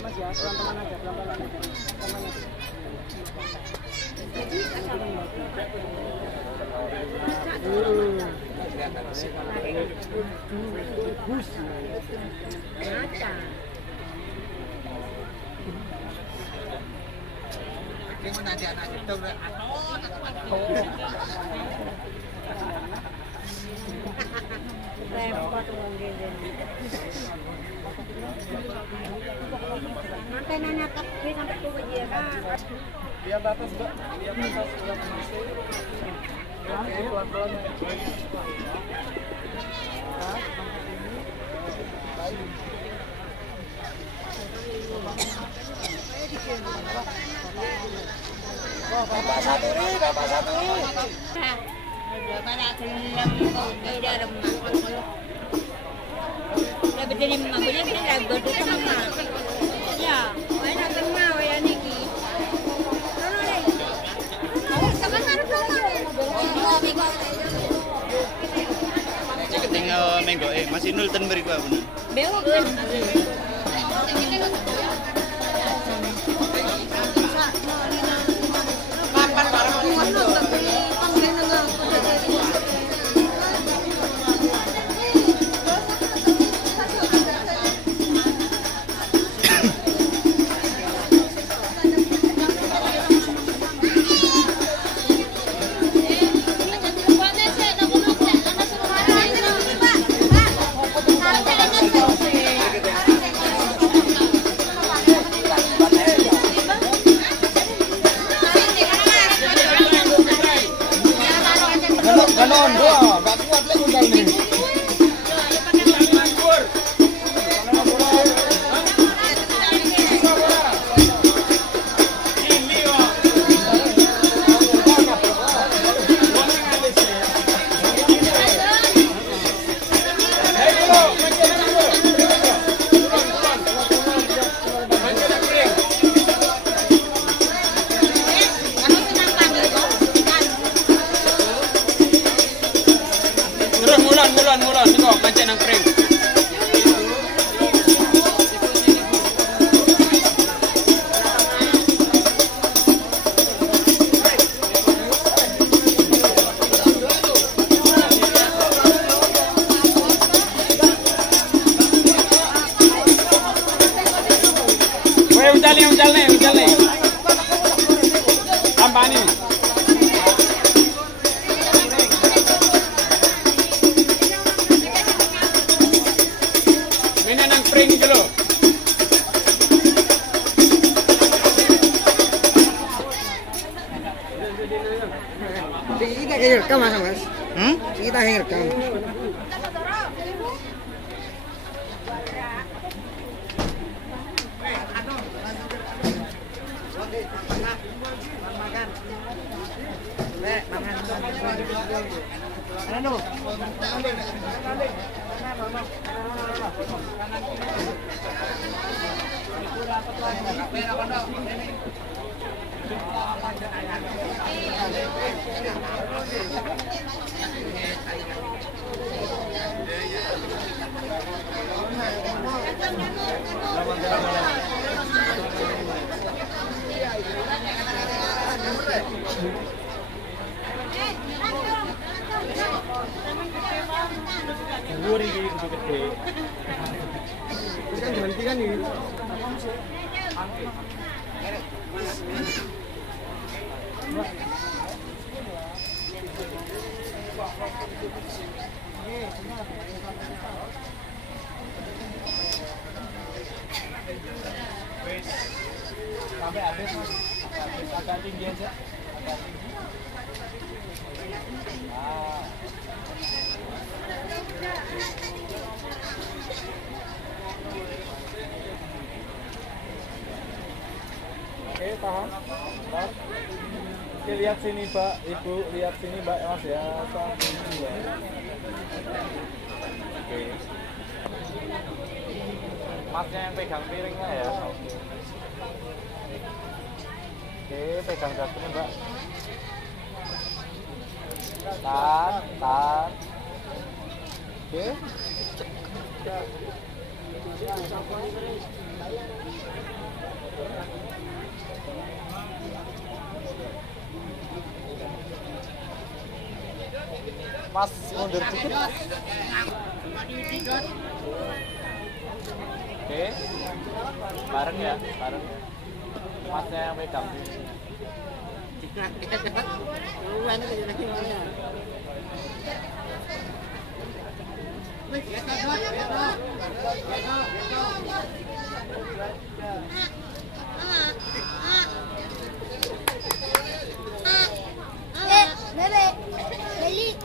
Mas ya, pelan-pelan aja, pelan-pelan. Sampai nanya sampai ke dia kan. Lihat atas, Mbak. Lihat atas. Pelan-pelan. Bapak satu. Para kelam kau tidak remah. Lebih dari mabuknya kita dah berdua sama. Ya, mana tengah waya niki. Tinggal menggo masih nulten beriku apa nih? Bewok. Ganon, doa, gak kuat lagi undang nih. Mulan, tengok macam nang kering. Ujal nih. Tambah nih. Pring dulu. Kita yang rekam Mas. Kita yang rekam. Kan berhenti kan ini. Sampai habis Mas. Agak tinggi aja. Agak tinggi. Oke, tahan. Bentar. Oke, lihat sini Pak, Ibu, lihat sini Mbak Mas ya, samping ini ya. Oke. Masnya yang pegang piringnya ya. Oke. Oke, pegang dagunya Mbak. Tahan. Oke. Mas mundur dikit. Oke. Bareng ya, bareng. Masnya yang pegang. Bebe, Lili.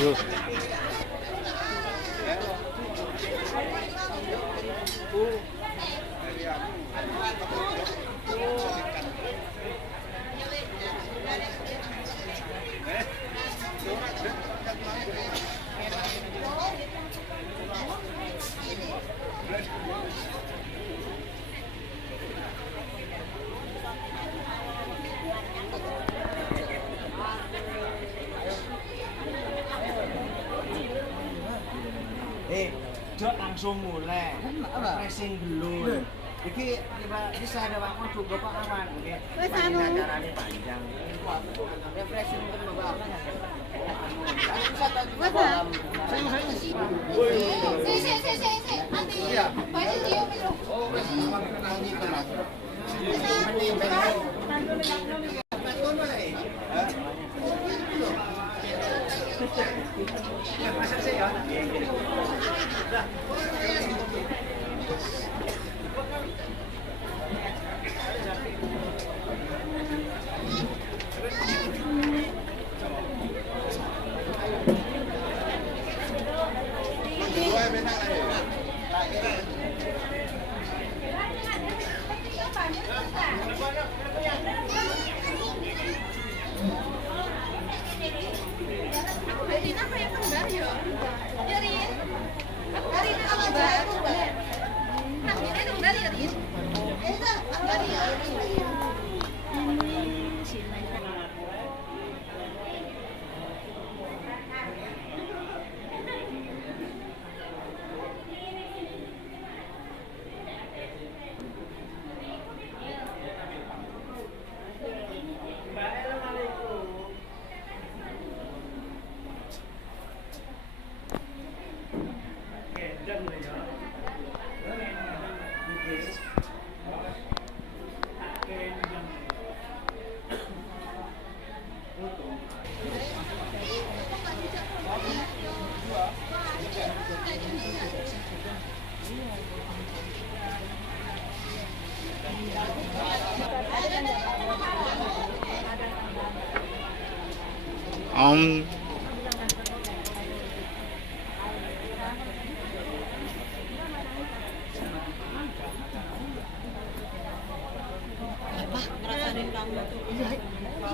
Video. langsung mulai refreshing dulu. Iki bisa ada waktu juga Pak Aman. Wes anu. Acaranya panjang. Refreshing dulu Pak. Wes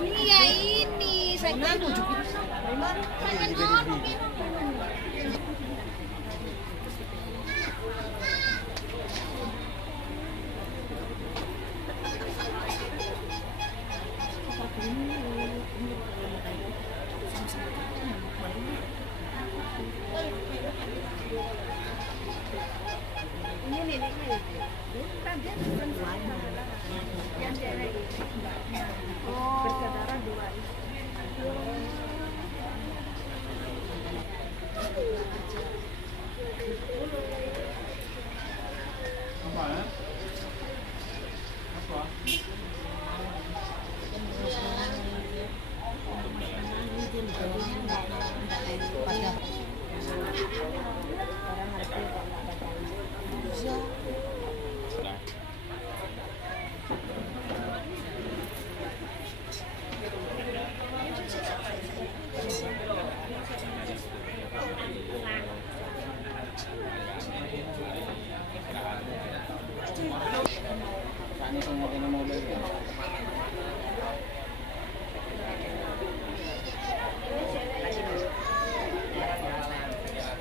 ini ya ini saya kan bersaudara dua.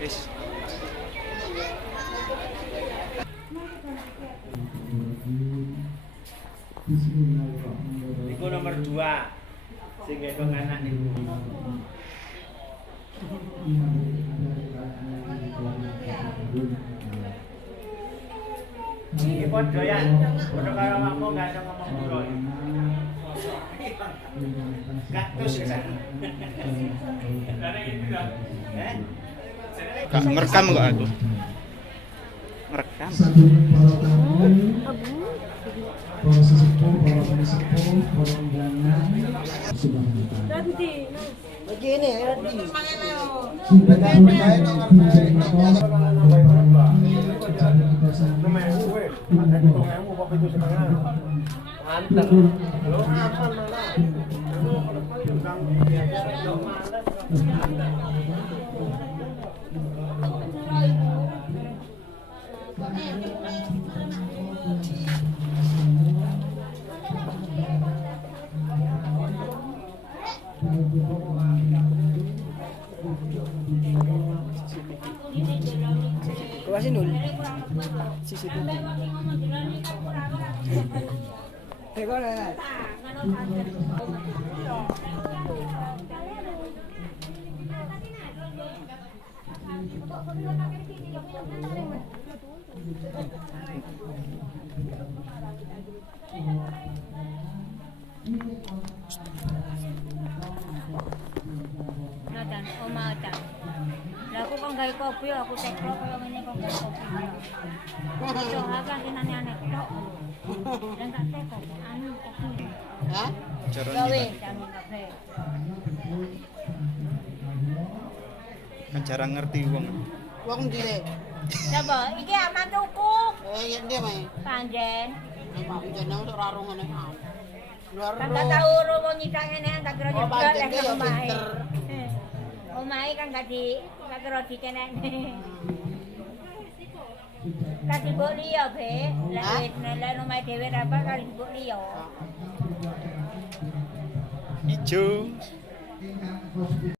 Yes. Iku nomor 2. Sing gendong anak niku. Iki padha ya. Padha karo makmu gak ada ngomong dulu. Kaktus ya. Karena gitu kan. Kak, merekam kok aku. Merekam. Para tamu, para sesepuh, para pensepuh, para undangan, Begini ya, di. Kasih nul. CCTV. Teko lah. Untuk Natan, oma tan. Lah aku kok gawe kopi, aku teko kaya ngene kok gawe kopi. Yo agak aneh-aneh tok. Dan tak teko anu kopi. Hah? Cara Gawe nita. kami kafe. Kan cara ngerti wong. Wong ndi? Coba, iki aman tuku. Ya ndi mae. Panjen. Pak jeneng ora ro ngene. Luar Kan gak tau romo nyita ngene tak kira Oh, nyeblok panjen lek ya omahe. pinter. Omahe kan gak kira dikenekne. Kasih mbok liya, Be. Lek omahe dhewe ra apa kali mbok liya. Ijo.